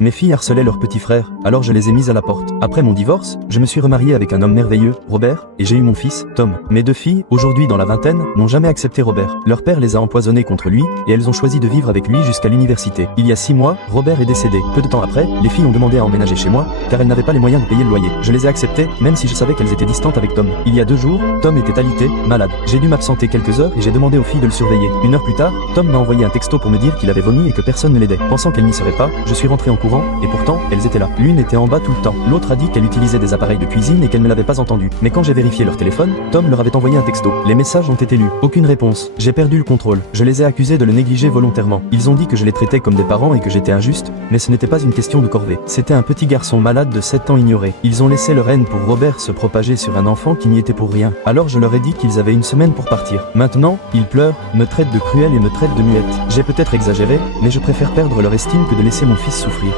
Mes filles harcelaient leur petit frère, alors je les ai mises à la porte. Après mon divorce, je me suis remarié avec un homme merveilleux, Robert, et j'ai eu mon fils, Tom. Mes 2 filles, aujourd'hui dans la vingtaine, n'ont jamais accepté Robert. Leur père les a empoisonnées contre lui, et elles ont choisi de vivre avec lui jusqu'à l'université. Il y a 6 mois, Robert est décédé. Peu de temps après, les filles ont demandé à emménager chez moi, car elles n'avaient pas les moyens de payer le loyer. Je les ai acceptées, même si je savais qu'elles étaient distantes avec Tom. Il y a 2 jours, Tom était alité, malade. J'ai dû m'absenter quelques heures et j'ai demandé aux filles de le surveiller. 1 heure plus tard, Tom m'a envoyé un texto pour me dire qu'il avait vomi et que personne ne l'aidait. Pensant qu'elle n'y serait pas, je suis rentré en courant, et pourtant, elles étaient là. L'une était en bas tout le temps. L'autre a dit qu'elle utilisait des appareils de cuisine et qu'elle ne l'avait pas entendu. Mais quand j'ai vérifié leur téléphone, Tom leur avait envoyé un texto. Les messages ont été lus. Aucune réponse. J'ai perdu le contrôle. Je les ai accusés de le négliger volontairement. Ils ont dit que je les traitais comme des parents et que j'étais injuste, mais ce n'était pas une question de corvée. C'était un petit garçon malade de 7 ans ignoré. Ils ont laissé leur haine pour Robert se propager sur un enfant qui n'y était pour rien. Alors je leur ai dit qu'ils avaient 1 semaine pour partir. Maintenant, ils pleurent, me traitent de cruel et me traitent de muette. J'ai peut-être exagéré, mais je préfère perdre leur estime que de laisser mon fils souffrir.